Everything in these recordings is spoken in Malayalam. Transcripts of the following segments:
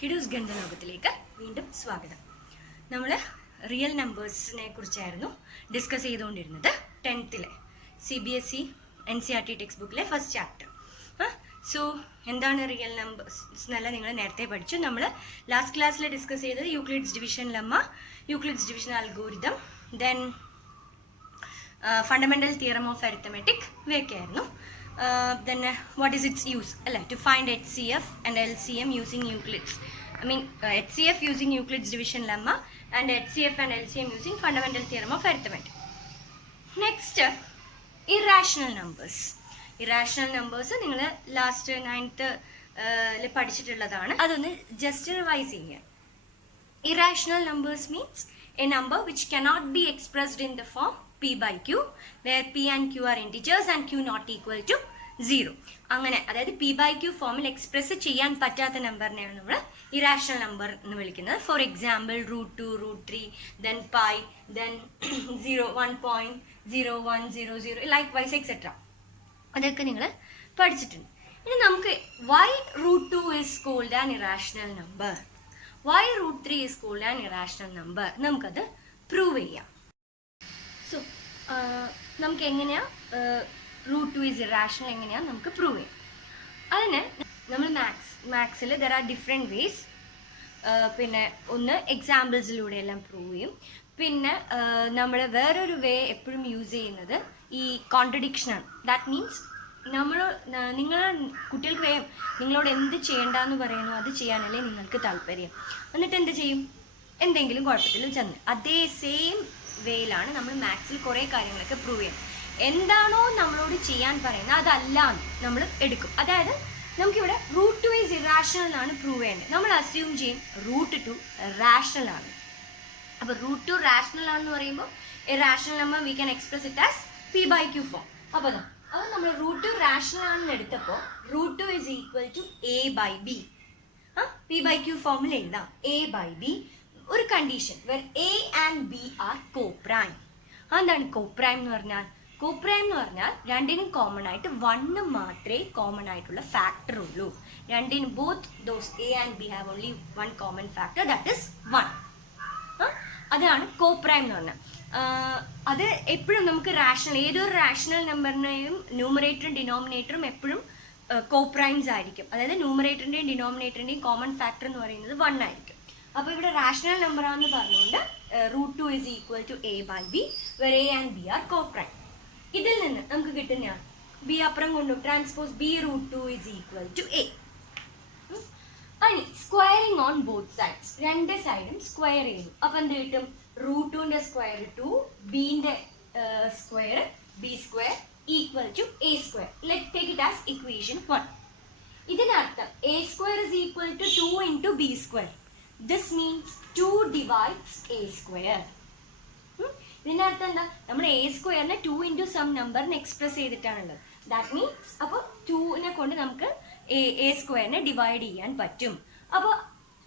കിഡൂസ് ഗണിതലോകത്തിലേക്ക് വീണ്ടും സ്വാഗതം. നമ്മൾ റിയൽ നമ്പേഴ്സിനെ കുറിച്ചായിരുന്നു ഡിസ്കസ് ചെയ്തുകൊണ്ടിരുന്നത് 10th CBSE NCERT ടെക്സ്റ്റ് ബുക്കിലെ ഫസ്റ്റ് ചാപ്റ്റർ. സോ എന്താണ് റിയൽ നമ്പേഴ്സ് എന്നല്ല നിങ്ങൾ നേരത്തെ പഠിച്ചു. നമ്മൾ ലാസ്റ്റ് ക്ലാസ്സിൽ ഡിസ്കസ് ചെയ്തത് Euclid's division lemma, Euclid's division algorithm, then fundamental theorem of arithmetic ഇവയൊക്കെ ആയിരുന്നു. Then what is its use? To find HCF and LCM using Euclid's. HCF using Euclid's division lemma and HCF and LCM using fundamental theorem of arithmetic. Next, irrational numbers. Irrational numbers നിങ്ങൾ ലാസ്റ്റ് 9th പഠിച്ചിട്ടുള്ളതാണ്. അതൊന്ന് ജസ്റ്റ് റിവൈസ് ചെയ്യാം. Irrational numbers means a number which cannot be expressed in the form P by Q, where P and Q are integers and Q not equal to 0. അങ്ങനെ അതായത് P by Q ഫോമിൽ എക്സ്പ്രസ് ചെയ്യാൻ പറ്റാത്ത നമ്പറിനെയാണ് നമ്മൾ ഇറാഷണൽ നമ്പർ എന്ന് വിളിക്കുന്നത്. For example √2, √3, then pi, then 0, 1.0100, likewise etcetera. അതൊക്കെ നിങ്ങൾ പഠിച്ചിട്ടുണ്ട്. ഇനി നമുക്ക് why √2 is called an irrational number, why √3 is called an irrational number, നമുക്കത് പ്രൂവ് ചെയ്യാം. സോ നമുക്ക് എങ്ങനെയാ √2 is irrational എങ്ങനെയാണ് നമുക്ക് പ്രൂവ് ചെയ്യാം? അതിന് നമ്മൾ മാത്സിൽ ദർ ആർ ഡിഫറെൻറ്റ് വേസ്. പിന്നെ ഒന്ന് എക്സാമ്പിൾസിലൂടെ എല്ലാം പ്രൂവ് ചെയ്യും. പിന്നെ നമ്മൾ വേറൊരു വേ എപ്പോഴും യൂസ് ചെയ്യുന്നത് ഈ കോൺട്രഡിക്ഷനാണ്. ദാറ്റ് മീൻസ് നിങ്ങൾ കുട്ടികൾക്ക് വേഗം നിങ്ങളോട് എന്ത് ചെയ്യേണ്ടെന്ന് പറയുന്നു അത് ചെയ്യാനല്ലേ നിങ്ങൾക്ക് താല്പര്യം. എന്നിട്ട് എന്ത് ചെയ്യും? എന്തെങ്കിലും കുഴപ്പത്തിൽ ചെന്ന് അതേ സെയിം വേയിലാണ് നമ്മൾ മാത്സിൽ കുറേ കാര്യങ്ങളൊക്കെ പ്രൂവ് ചെയ്യും. എന്താണോ നമ്മളോട് ചെയ്യാൻ പറയുന്നത് അതല്ല നമ്മൾ എടുക്കും. അതായത് നമുക്കിവിടെ √2 is irrational എന്നാണ് പ്രൂവ് ചെയ്യേണ്ടത്. നമ്മൾ അസ്യൂം ചെയ്യും √2 റാഷണൽ ആണ്. അപ്പോൾ √2 റാഷണൽ ആണെന്ന് പറയുമ്പോൾ irrational number we can express it as P by Q form. അപ്പോൾ നമ്മൾ √2 റാഷണൽ ആണെന്ന് എടുത്തപ്പോൾ √2 is equal to A by B. P by Q ഫോമിൽ എഴുതാം A by B. ഒരു condition where A and B are co-prime. എന്താണ് co-prime എന്ന് പറഞ്ഞാൽ? co-prime എന്ന് പറഞ്ഞാൽ രണ്ടിനും കോമൺ ആയിട്ട് 1 മാത്രമേ കോമൺ ആയിട്ടുള്ള ഫാക്ടർ ഉള്ളൂ. രണ്ടിനും both those A and B have only one common factor, that is 1. അതാണ് co-prime എന്ന് പറഞ്ഞാൽ. അത് എപ്പോഴും നമുക്ക് റാഷണൽ ഏതൊരു റാഷണൽ നമ്പറിനെയും ന്യൂമറേറ്ററും ഡിനോമിനേറ്ററും എപ്പോഴും co-primes ആയിരിക്കും. അതായത് ന്യൂമറേറ്ററിൻ്റെയും ഡിനോമിനേറ്ററിൻ്റെയും കോമൺ ഫാക്ടർ എന്ന് പറയുന്നത് 1 ആയിരിക്കും. അപ്പോൾ ഇവിടെ റാഷണൽ നമ്പർ ആണെന്ന് പറഞ്ഞുകൊണ്ട് √2 is equal to A by B, where A and B are co-prime. ഇതിൽ നിന്ന് നമുക്ക് കിട്ടുന്നതാണ് B അപ്പുറം കൊണ്ടു transpose B √2 is equal to A. Squaring on both sides, രണ്ട് സൈഡും സ്ക്വയർ ചെയ്തു. അപ്പം എന്ത് കിട്ടും? √2ന്റെ സ്ക്വയർ 2, ബിന്റെ square B square equal to A square. Let's take it as equation 1. ഇതിനർത്ഥം A square is equal to 2 into B square. This means 2 divides A square. ഇതിൻ്റെ അർത്ഥം എന്താ? നമ്മൾ A സ്ക്വയറിനെ 2 into some നമ്പറിന് എക്സ്പ്രസ് ചെയ്തിട്ടാണുള്ളത്. ദാറ്റ് മീൻസ് അപ്പോൾ 2നെ കൊണ്ട് നമുക്ക് A സ്ക്വയറിനെ ഡിവൈഡ് ചെയ്യാൻ പറ്റും. അപ്പോൾ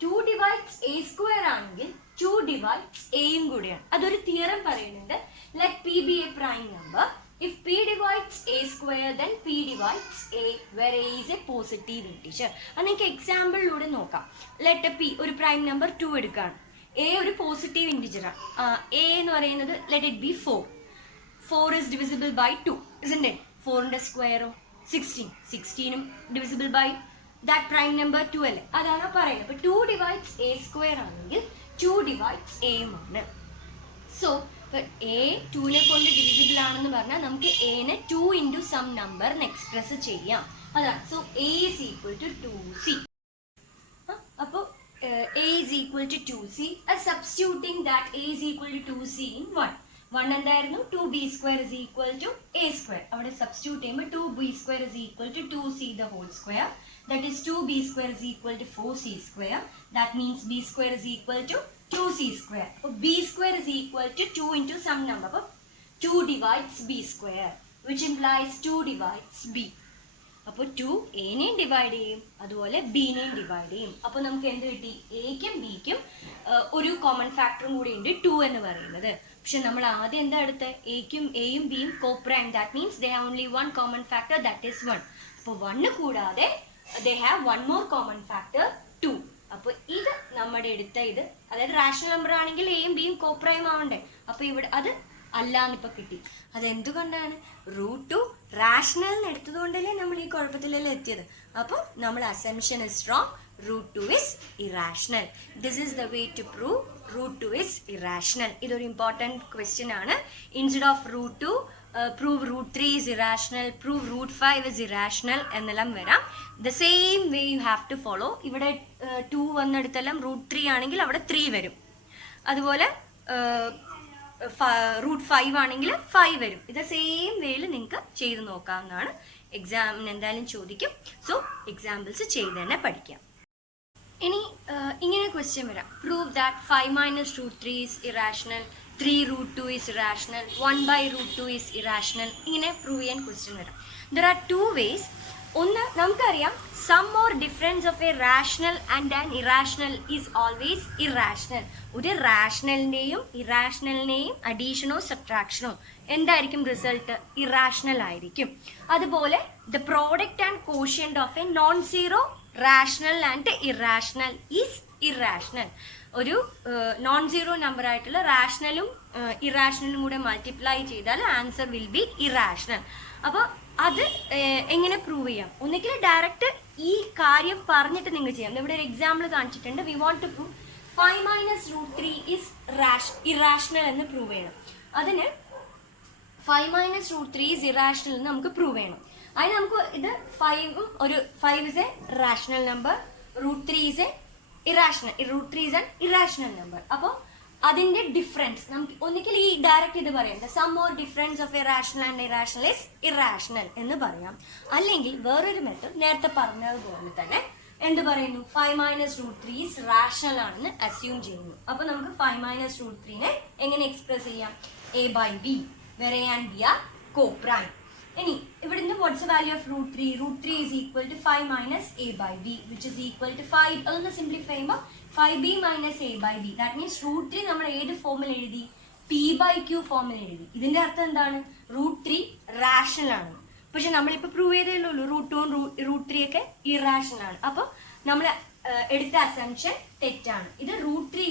2 divides A square ആണെങ്കിൽ 2 divides Aയും കൂടിയാണ്. അതൊരു തിയറം പറയുന്നുണ്ട്. Let P be a prime number. If P divides A square, then P divides A, where A is a positive integer. അത് നിങ്ങൾക്ക് എക്സാമ്പിളിലൂടെ നോക്കാം. ലെറ്റ് P ഒരു പ്രൈം നമ്പർ 2 എടുക്കുകയാണ്. A ഒരു പോസിറ്റീവ് ഇൻറ്റിജറാണ്. A എന്ന് പറയുന്നത് let it be 4. 4 is divisible by 2, isn't it? 4ന്റെ സ്ക്വയറോ 16. 16ഉം divisible by that prime number 2 അല്ലേ? അതാണ് പറയുന്നത്. അപ്പോൾ 2 divides A square ആണെങ്കിൽ 2 divides A യുമാണ്. സോ A 2നെ കൊണ്ട് ഡിവിസിബിൾ ആണെന്ന് പറഞ്ഞാൽ നമുക്ക് Aനെ 2 into some നമ്പറിന് എക്സ്പ്രസ് ചെയ്യാം. അതാണ്. So A is equal to 2C. അപ്പോൾ A is equal to 2C. Substituting that A is equal to 2C in 1. 1 എന്തായിരുന്നു? 2B square is equal to A square. അവിടെ സബ്സ്റ്റിറ്റ്യൂട്ട് ചെയ്യുമ്പോൾ 2B square is equal to 2C the whole square. That is 2B square is equal to 4C square. That means B square is equal to 2C square. So B square is equal to 2 into some number. So 2 divides B square, which implies 2 divides B. അപ്പോൾ 2 എനെയും ഡിവൈഡ് ചെയ്യും, അതുപോലെ ബിനെയും ഡിവൈഡ് ചെയ്യും. അപ്പോൾ നമുക്ക് എന്ത് കിട്ടി? എക്കും ബിക്കും ഒരു കോമൺ ഫാക്ടറും കൂടി ഉണ്ട് 2 എന്ന് പറയുന്നത്. പക്ഷെ നമ്മൾ ആദ്യം എന്താ എടുത്തത്? എയും ബിയും co-prime. That means they have only one common factor, that is 1. അപ്പോൾ 1 കൂടാതെ they have one more common factor 2. അപ്പോൾ ഇത് നമ്മുടെ എടുത്ത ഇത്, അതായത് റാഷണൽ നമ്പർ ആണെങ്കിൽ എയും ബിയും കോപ്രൈം ആവണ്ടേ, അപ്പോൾ ഇവിടെ അത് അല്ലാന്നിപ്പോൾ കിട്ടി. അതെന്തുകൊണ്ടാണ്? √2 റാഷണൽ എടുത്തത് കൊണ്ടല്ലേ നമ്മൾ ഈ കുഴപ്പത്തിലെല്ലാം എത്തിയത്. അപ്പോൾ നമ്മൾ assumption is wrong, √2 is irrational. This is the way to prove √2 is irrational. ഇതൊരു ഇമ്പോർട്ടൻറ്റ് ക്വസ്റ്റ്യൻ ആണ്. Instead of √2 prove √3 is irrational, prove √5 is irrational എന്നെല്ലാം വരാം. The same way you have to follow. ഇവിടെ 2 വന്നെടുത്തെല്ലാം √3 ആണെങ്കിൽ അവിടെ 3 വരും. അതുപോലെ √5 ആണെങ്കിൽ 5 വരും. ഇത് സെയിം വേയിൽ നിങ്ങൾക്ക് ചെയ്ത് നോക്കാവുന്നതാണ്. എക്സാമിന് എന്തായാലും ചോദിക്കും. സോ എക്സാമ്പിൾസ് ചെയ്ത് തന്നെ പഠിക്കാം. ഇനി ഇങ്ങനെ ക്വസ്റ്റ്യൻ വരാം. Prove that 5 - √3 is irrational, 3 √2 is irrational, 1/√2 is irrational. ഇങ്ങനെ പ്രൂവ് ചെയ്യാൻ ക്വസ്റ്റ്യൻ വരാം. There are 2 ways. ഒന്ന്, നമുക്കറിയാം sum or difference of a rational and an irrational is always irrational. ഒരു റാഷണലിൻ്റെയും ഇറാഷണലിൻ്റെയും അഡീഷനോ സബ്ട്രാക്ഷനോ എന്തായിരിക്കും റിസൾട്ട്? ഇറാഷണൽ ആയിരിക്കും. അതുപോലെ the product and quotient of A non zero rational and irrational is irrational. ഒരു നോൺ സീറോ നമ്പർ ആയിട്ടുള്ള റാഷണലും ഇറാഷണലും കൂടെ മൾട്ടിപ്ലൈ ചെയ്താൽ ആൻസർ വിൽ ബി ഇറാഷണൽ. അപ്പോൾ അത് എങ്ങനെ പ്രൂവ് ചെയ്യാം? ഒന്നുകിൽ ഡയറക്റ്റ് ഈ കാര്യം പറഞ്ഞിട്ട് നിങ്ങൾ ചെയ്യാം. ഇവിടെ ഒരു എക്സാമ്പിൾ കാണിച്ചിട്ടുണ്ട്. We want to prove 5 - √3 is irrational എന്ന് പ്രൂവ് ചെയ്യണം. അതിന് 5 - √3 is irrational എന്ന് നമുക്ക് പ്രൂവ് ചെയ്യണം. അതിന് നമുക്ക് ഇത് 5 is a rational number, √3 is a irrational, √3 is an irrational number. അപ്പോൾ അതിന്റെ ഡിഫറൻസ് നമുക്ക് ഒന്നിക്കൽ ഈ ഡയറക്റ്റ് ഇത് പറയാം, sum or difference of a rational and irrational is irrational എന്ന് പറയാം. അല്ലെങ്കിൽ വേറൊരു മെത്തേഡ് നേരത്തെ പറഞ്ഞതുപോലെ തന്നെ എന്ത് പറയുന്നു? 5 - √3 is റാഷണൽ ആണെന്ന് അസ്യൂം ചെയ്യുന്നു. അപ്പൊ നമുക്ക് 5 - √3 എങ്ങനെ എക്സ്പ്രസ് ചെയ്യാം? a/b, where a and b are co-prime. ഇനി ഇവിടുന്ന് watts value of √3? √3 is equal to 5 - a/b, which is equal to 5. അതൊന്ന് സിംപ്ലിഫൈ ചെയ്യുമ്പോൾ 5b - a/b. ദാറ്റ് മീൻസ് √3 നമ്മൾ ഏത് ഫോമിൽ എഴുതി? p/q ഫോമിൽ എഴുതി. ഇതിന്റെ അർത്ഥം എന്താണ്? √3 റാഷണൽ ആണ്. പക്ഷെ നമ്മളിപ്പോൾ പ്രൂവ് ചെയ്തേ ഉള്ളൂ √2 √3 ഒക്കെ ഇറാഷണൽ ആണ്. അപ്പോൾ നമ്മൾ എടുത്ത അസംഷൻ തെറ്റാണ്. ഇത് √3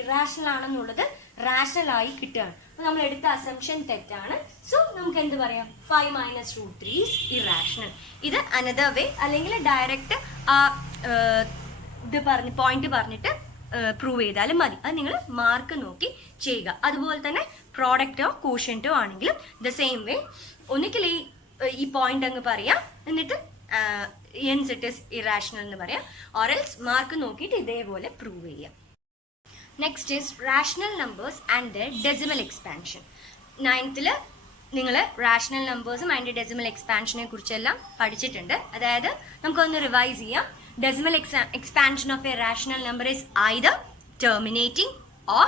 ഇറാഷണൽ ആണെന്നുള്ളത് റാഷണൽ ആയി കിട്ടുകയാണ്. അപ്പോൾ നമ്മൾ എടുത്ത അസംഷൻ തെറ്റാണ്. സോ നമുക്ക് എന്ത് പറയാം? 5 - √3 is irrational. ഇത് അനദർ വേ, അല്ലെങ്കിൽ ഡയറക്റ്റ് ആ ഇത് പോയിന്റ് പറഞ്ഞിട്ട് പ്രൂവ് ചെയ്താലും മതി. അത് നിങ്ങൾ മാർക്ക് നോക്കി ചെയ്യുക. അതുപോലെ തന്നെ പ്രോഡക്റ്റോ കോഷ്യന്റോ ആണെങ്കിലും ദ സെയിം വേ, ഒന്നിക്കൽ ഈ പോയിന്റ് അങ്ങ് പറയാം, എന്നിട്ട് hence it is irrational എന്ന് പറയാം. or else മാർക്ക് നോക്കിയിട്ട് ഇതേപോലെ പ്രൂവ് ചെയ്യാം. Next is rational numbers and the decimal expansion. 9th നിങ്ങൾ റാഷണൽ നമ്പേഴ്സും അതിൻ്റെ ഡെസിമൽ എക്സ്പാൻഷനെ കുറിച്ചെല്ലാം പഠിച്ചിട്ടുണ്ട്. അതായത് നമുക്കൊന്ന് റിവൈസ് ചെയ്യാം. Decimal expansion of a rational number is either terminating or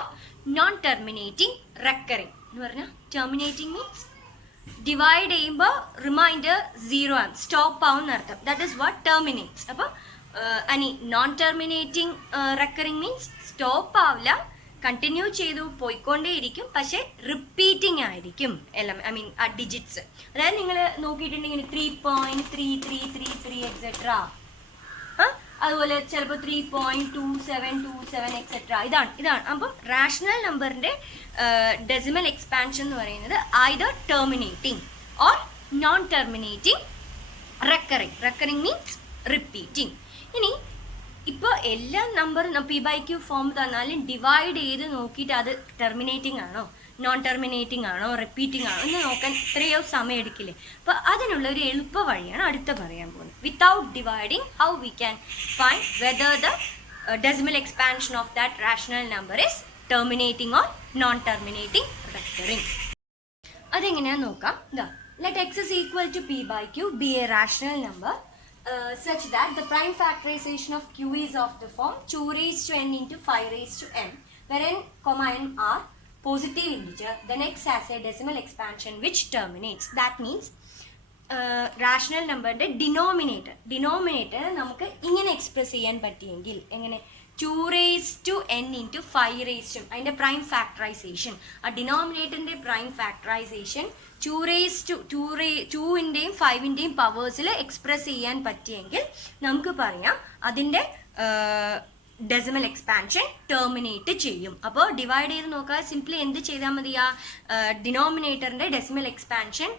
non-terminating recurring. എന്ന് പറഞ്ഞാൽ terminating means divide ചെയ്യുമ്പോൾ റിമൈൻഡർ 0 ആണ്, സ്റ്റോപ്പ് ആവും എന്നർത്ഥം. That is what terminates. അപ്പോൾ അനി non-terminating recurring means സ്റ്റോപ്പ് ആവില്ല, കണ്ടിന്യൂ ചെയ്തു പോയിക്കൊണ്ടേയിരിക്കും, പക്ഷെ റിപ്പീറ്റിംഗ് ആയിരിക്കും എല്ലാം. ഐ മീൻ ആ ഡിജിറ്റ്സ്. അതായത് നിങ്ങൾ നോക്കിയിട്ടുണ്ടെങ്കിൽ 3.3333 എക്സെട്ര, അതുപോലെ ചിലപ്പോൾ 3.2727 എക്സെട്ര. ഇതാണ് അപ്പം റാഷണൽ നമ്പറിന്റെ ഡെസിമൽ എക്സ്പാൻഷൻ എന്ന് പറയുന്നത് either terminating or non-terminating recurring means repeating. ഇനി ഇപ്പോൾ എല്ലാ നമ്പറും p/q ഫോം തന്നാലും ഡിവൈഡ് ചെയ്ത് നോക്കിയിട്ട് അത് ടെർമിനേറ്റിംഗ് ആണോ നോൺ ടെർമിനേറ്റിംഗ് ആണോ റിപ്പീറ്റിംഗ് ആണോ എന്ന് നോക്കാൻ എത്രയോ സമയം എടുക്കില്ലേ? അപ്പോൾ അതിനുള്ള ഒരു എളുപ്പ വഴിയാണ് അടുത്ത പറയാൻ പോകുന്നത്. Without dividing how we can find whether the decimal expansion of that rational number is terminating or non terminating recurring. അതെങ്ങനെയാണെന്ന് നോക്കാം. Let x is equal to p/q be a rational number such that the prime factorization of q is of the form 2 raised to n into 5 raised to n, where n, n are positive integer, then x has a decimal expansion which terminates. That means rational number denominator നമുക്ക് ഇങ്ങനെ എക്സ്പ്രസ് ചെയ്യാൻ പറ്റിയെങ്കിൽ എങ്ങനെ? 2 raised to n into 5 raised to, അതിൻ്റെ പ്രൈം ഫാക്ടറൈസേഷൻ, ആ ഡിനോമിനേറ്ററിൻ്റെ പ്രൈം ഫാക്ടറൈസേഷൻ 2ൻ്റെയും 5ൻ്റെയും പവേഴ്സിൽ എക്സ്പ്രസ് ചെയ്യാൻ പറ്റിയെങ്കിൽ നമുക്ക് പറയാം അതിൻ്റെ ഡെസിമൽ എക്സ്പാൻഷൻ ടെർമിനേറ്റ് ചെയ്യും. അപ്പോൾ ഡിവൈഡ് ചെയ്ത് നോക്കുക, സിംപ്ലി എന്ത് ചെയ്താൽ മതി, ആ ഡിനോമിനേറ്ററിന്റെ ഡെസിമൽ എക്സ്പാൻഷൻ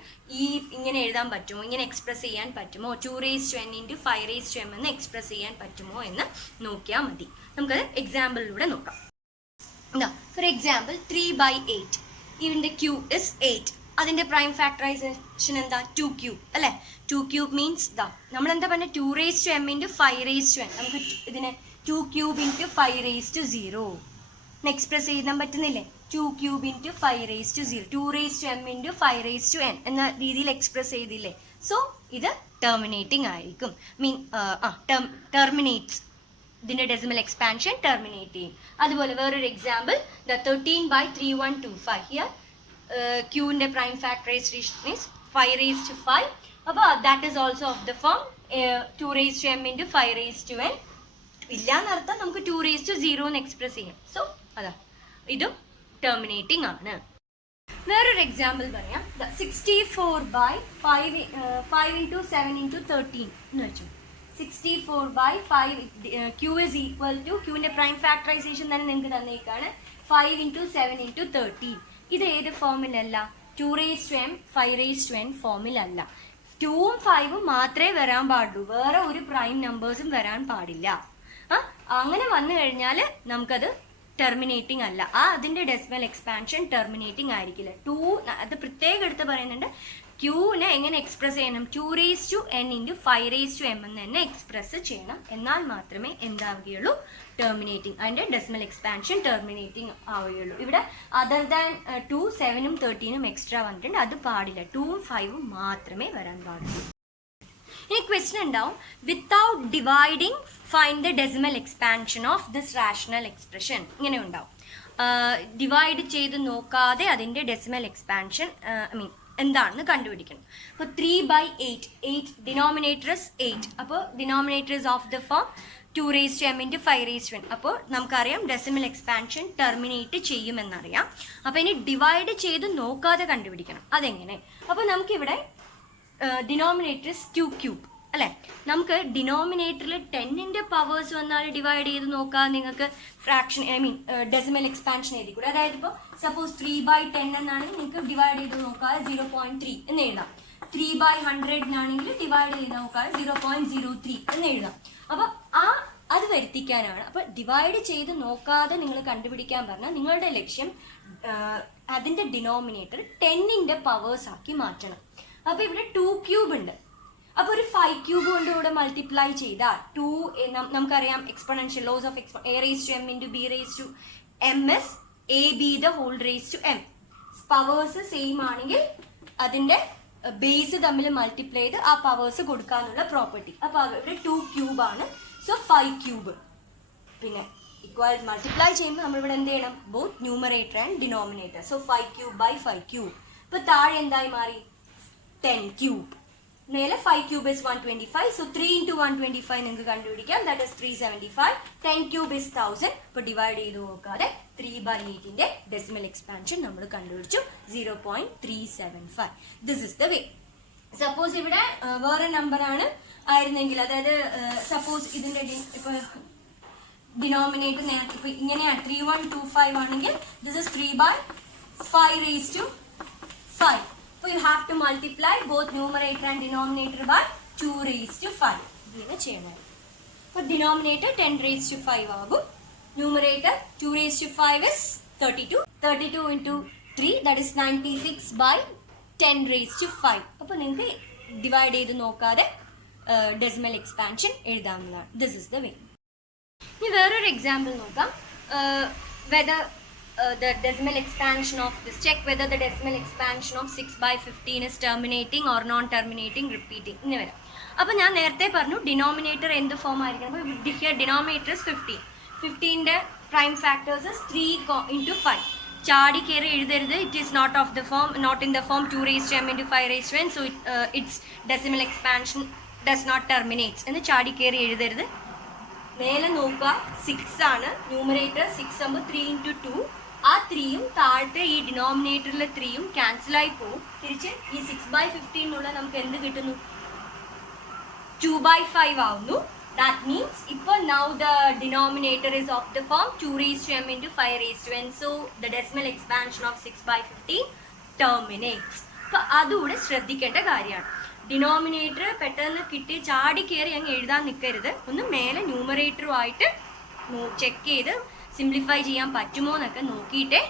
ഇങ്ങനെ എഴുതാൻ പറ്റുമോ, ഇങ്ങനെ എക്സ്പ്രസ് ചെയ്യാൻ പറ്റുമോ, 2n × 5m എന്ന് എക്സ്പ്രസ് ചെയ്യാൻ പറ്റുമോ എന്ന് നോക്കിയാൽ മതി. നമുക്കത് എക്സാമ്പിളിലൂടെ നോക്കാം. എന്താ ഫോർ എക്സാമ്പിൾ 3/8, ഇതിന്റെ ക്യൂ ഇസ് 8, അതിന്റെ പ്രൈം ഫാക്ടറൈസേഷൻ എന്താ 2³ അല്ലേ. 2³ മീൻസ് ദാ നമ്മൾ എന്താ പറഞ്ഞ 2m × 5n, നമുക്ക് ഇതിനെ 2³ × 5⁻0 എക്സ്പ്രസ് ചെയ്യാൻ പറ്റുന്നില്ലേ. 2³ × 5⁻0, 2m × 5n എന്ന രീതിയിൽ എക്സ്പ്രസ് ചെയ്തില്ലേ. സോ ഇത് ടെർമിനേറ്റിംഗ് ആയിരിക്കും, ടെർമിനേറ്റ്സ്, ഇതിന്റെ ഡെസിമൽ എക്സ്പാൻഷൻ ടെർമിനേറ്റ് ചെയ്യും. അതുപോലെ വേറൊരു എക്സാമ്പിൾ 13/3125, ഹിയർ ക്യൂവിന്റെ പ്രൈം ഫാക്ടറൈസേഷൻ ഈസ് 5⁵. അപ്പോൾ that is also of the form 2m × 5n ഇല്ല എന്നർത്ഥം, നമുക്ക് 2⁻0 എന്ന് എക്സ്പ്രസ് ചെയ്യാം. സോ അതാ ഇതും ടെർമിനേറ്റിംഗ് ആണ്. വേറൊരു എക്സാമ്പിൾ പറയാം, 64/5 × 7 × 13 എന്ന് വെച്ചു. 64/5 ക്യൂ ഇസ് ഈക്വൽ ടു, ക്യൂവിന്റെ പ്രൈം ഫാക്ടറൈസേഷൻ തന്നെ നിങ്ങൾക്ക് തന്നേക്കാണ് 5 × 7 × 13. ഇത് ഏത് ഫോമിലല്ല, 2m 5n ഫോമിലല്ല. 2ഉം 5ഉം മാത്രമേ വരാൻ പാടുള്ളൂ, വേറെ ഒരു പ്രൈം നമ്പേഴ്സും വരാൻ പാടില്ല. അങ്ങനെ വന്നു കഴിഞ്ഞാൽ നമുക്കത് ടെർമിനേറ്റിംഗ് അല്ല, അതിന്റെ ഡെസിമൽ എക്സ്പാൻഷൻ ടെർമിനേറ്റിംഗ് ആയിരിക്കില്ല. 2 അത് പ്രത്യേകം എടുത്ത് പറയുന്നുണ്ട്, ക്യൂവിനെ എങ്ങനെ എക്സ്പ്രസ് ചെയ്യണം, 2n × 5m എന്ന് തന്നെ എക്സ്പ്രസ് ചെയ്യണം, എന്നാൽ മാത്രമേ എന്താവുകയുള്ളൂ, ടെർമിനേറ്റിംഗ്, അതിന്റെ ഡെസിമൽ എക്സ്പാൻഷൻ ടെർമിനേറ്റിംഗ് ആവുകയുള്ളൂ. ഇവിടെ അതർ ദാൻ 2 7ഉം 13ഉം എക്സ്ട്രാ വന്നിട്ടുണ്ട്, അത് പാടില്ല, 2ഉം 5ഉം മാത്രമേ വരാൻ പാടുള്ളൂ. ഇനി ക്വസ്റ്റ്യൻ ഉണ്ടാവും, without dividing find the decimal expansion of this rational expression, ഇങ്ങനെ ഉണ്ടാവും. ഡിവൈഡ് ചെയ്ത് നോക്കാതെ അതിന്റെ ഡെസിമൽ എക്സ്പാൻഷൻ എന്താണെന്ന് കണ്ടുപിടിക്കണം. അപ്പോൾ 3/8, 8 ഡിനോമിനേറ്റർ ഇസ് 8, അപ്പോൾ denominator is of the form 2m × 5n. അപ്പോൾ നമുക്കറിയാം ഡെസിമൽ എക്സ്പാൻഷൻ ടെർമിനേറ്റ് ചെയ്യുമെന്നറിയാം. അപ്പോൾ ഇനി ഡിവൈഡ് ചെയ്ത് നോക്കാതെ കണ്ടുപിടിക്കണം, അതെങ്ങനെ. അപ്പോൾ നമുക്കിവിടെ ഡിനോമിനേറ്റർ ഇസ് 2³ അല്ലേ. നമുക്ക് ഡിനോമിനേറ്ററിൽ 10ന്റെ പവേഴ്സ് വന്നാൽ ഡിവൈഡ് ചെയ്ത് നോക്കാം, നിങ്ങൾക്ക് ഫ്രാക്ഷൻ ഡെസിമൽ എക്സ്പാൻഷൻ എഴുതി കൂടെ. അതായത് ഇപ്പോൾ സപ്പോസ് 3/10 എന്നാണെങ്കിൽ നിങ്ങൾക്ക് ഡിവൈഡ് ചെയ്ത് നോക്കാം 0.3 എന്ന് എഴുതാം. 3/100 എന്നാണെങ്കിൽ ഡിവൈഡ് ചെയ്ത് നോക്കാം 0.03 എന്ന് എഴുതാം. അപ്പോൾ അത് വരുത്തിക്കാനാണ്. അപ്പോൾ ഡിവൈഡ് ചെയ്ത് നോക്കാതെ നിങ്ങൾ കണ്ടുപിടിക്കാൻ പറഞ്ഞാൽ നിങ്ങളുടെ ലക്ഷ്യം അതിന്റെ ഡിനോമിനേറ്റർ 10ന്റെ പവേഴ്സ് ആക്കി മാറ്റണം. അപ്പോൾ ഇവിടെ 2³ ഉണ്ട്, അപ്പോൾ ഒരു 5³ കൊണ്ട് ഇവിടെ മൾട്ടിപ്ലൈ ചെയ്താൽ 2 നമുക്കറിയാം exponential laws of a⁻m × b⁻m is ab⁻m. Powers same ആണെങ്കിൽ അതിന്റെ ബേസ് തമ്മിൽ മൾട്ടിപ്ലൈ ചെയ്ത് ആ പവേഴ്സ് കൊടുക്കാനുള്ള പ്രോപ്പർട്ടി. അപ്പോൾ ഇവിടെ 2³ ആണ്, സോ 5³. പിന്നെ ഇക്വൽ മൾട്ടിപ്ലൈ ചെയ്യുമ്പോൾ നമ്മളിവിടെ എന്ത് ചെയ്യണം, both numerator and denominator. So 5³ ഇപ്പോൾ താഴെ എന്തായി മാറി, 10³. മേലെ 5³ is 125, so 3 × 125 നിങ്ങൾക്ക് കണ്ടുപിടിക്കാം, that is 375. 10³ is 1000. ഇപ്പോൾ ഡിവൈഡ് ചെയ്ത് നോക്കാതെ 3/8ന്റെ ഡെസിമൽ എക്സ്പാൻഷൻ നമ്മൾ കണ്ടുപിടിച്ചു 0.375. This is the way. Suppose ഇവിടെ വേറെ നമ്പർ ആണ് ആയിരുന്നെങ്കിൽ, അതായത് സപ്പോസ് ഇതിന്റെ ഇപ്പോൾ ഡിനോമിനേറ്റർ നേരത്തെ ഇപ്പോൾ ഇങ്ങനെയാണ് 3125 ആണെങ്കിൽ this is 3/5⁵5. So you have to multiply both numerator and denominator by 2⁵5. ഇങ്ങനെ ചെയ്യണം. അപ്പോൾ denominator 10⁵5 ആകും, numerator 2⁵5 is 32. 32 into 3 that is 96/10⁵5. അപ്പോൾ നിങ്ങൾക്ക് ഡിവൈഡ് ചെയ്ത് നോക്കാതെ ഡെസിമൽ എക്സ്പാൻഷൻ എഴുതാവുന്നതാണ്. This is the way. ഇനി വേറൊരു എക്സാമ്പിൾ നോക്കാം. whether the decimal expansion of this, check whether the decimal expansion of 6/15 is terminating or non-terminating, repeating ഇങ്ങനെ വരാം. അപ്പോൾ ഞാൻ നേരത്തെ പറഞ്ഞു ഡിനോമിനേറ്റർ എന്ത് ഫോം ആയിരിക്കണം. അപ്പോൾ ഹിയർ ഡിനോമിനേറ്റർ ഇസ് 15. 15ന്റെ പ്രൈം ഫാക്ടേഴ്സ് ഇസ് 3 × 5. ചാടി കയറി എഴുതരുത്, it is not of the form, not in the form 2m × 5n, so its decimal expansion does not terminates എന്ന് ചാടി കയറി എഴുതരുത്. മേലെ നോക്കുക 6 ആണ്, ന്യൂമറേറ്റർ 6 ആകുമ്പോൾ 3 × 2, ആ 3യും താഴത്തെ ഈ ഡിനോമിനേറ്ററിലെ 3യും ക്യാൻസൽ ആയി പോകും. തിരിച്ച് ഈ 6/15 നമുക്ക് എന്ത് കിട്ടുന്നു, 2/5 ആവുന്നു. That means now the denominator is of the form 2 raised to m into 5 raised to n. So the decimal expansion of 6 by 15 terminates. അപ്പോൾ അതുകൂടെ ശ്രദ്ധിക്കേണ്ട കാര്യമാണ്. ഡിനോമിനേറ്റർ പെട്ടെന്ന് കിട്ടി ചാടി കയറി അങ്ങ് എഴുതാൻ നിൽക്കരുത്. ഒന്ന് മേലെ ന്യൂമറേറ്ററുമായിട്ട് ചെക്ക് ചെയ്ത് സിംപ്ലിഫൈ ചെയ്യാൻ പറ്റുമോ എന്നൊക്കെ നോക്കിയിട്ടേ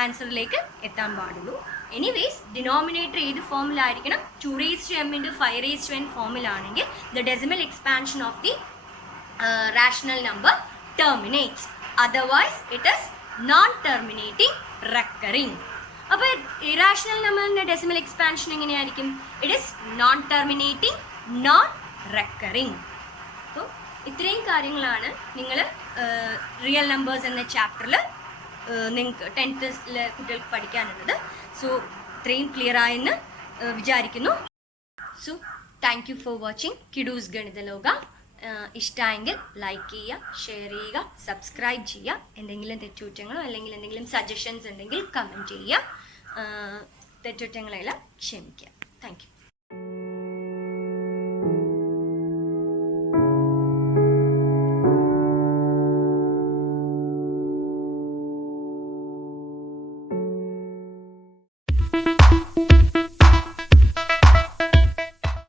ആൻസറിലേക്ക് എത്താൻ പാടുള്ളൂ. എനിവേസ് ഡിനോമിനേറ്റർ ഏത് ഫോമിലായിരിക്കണം? 2 raised to m into 5 raised to n ഫോമിലാണെങ്കിൽ the decimal expansion of the rational number terminates. Otherwise it is non-terminating recurring. അപ്പോൾ ഇറാഷണൽ നമ്പറിൻ്റെ ഡെസിമൽ എക്സ്പാൻഷൻ എങ്ങനെയായിരിക്കും? It is non terminating, non recurring. അപ്പോൾ ഇത്രയും കാര്യങ്ങളാണ് നിങ്ങൾ റിയൽ നമ്പേഴ്സ് എന്ന ചാപ്റ്ററിൽ നിങ്ങൾക്ക് 10th കുട്ടികൾക്ക് പഠിക്കാനുള്ളത്. സോ ഇത്രയും ക്ലിയർ ആയെന്ന് വിചാരിക്കുന്നു. So thank you for watching Kidoos Ganitha Loka. ഇഷ്ടമായെങ്കിൽ ലൈക്ക് ചെയ്യുക, ഷെയർ ചെയ്യുക, സബ്സ്ക്രൈബ് ചെയ്യുക. എന്തെങ്കിലും തെറ്റുകുറ്റങ്ങളോ അല്ലെങ്കിൽ എന്തെങ്കിലും സജഷൻസ് ഉണ്ടെങ്കിൽ കമൻറ്റ് ചെയ്യുക. തെറ്റുകുറ്റങ്ങളെല്ലാം ക്ഷമിക്കുക. Thank you.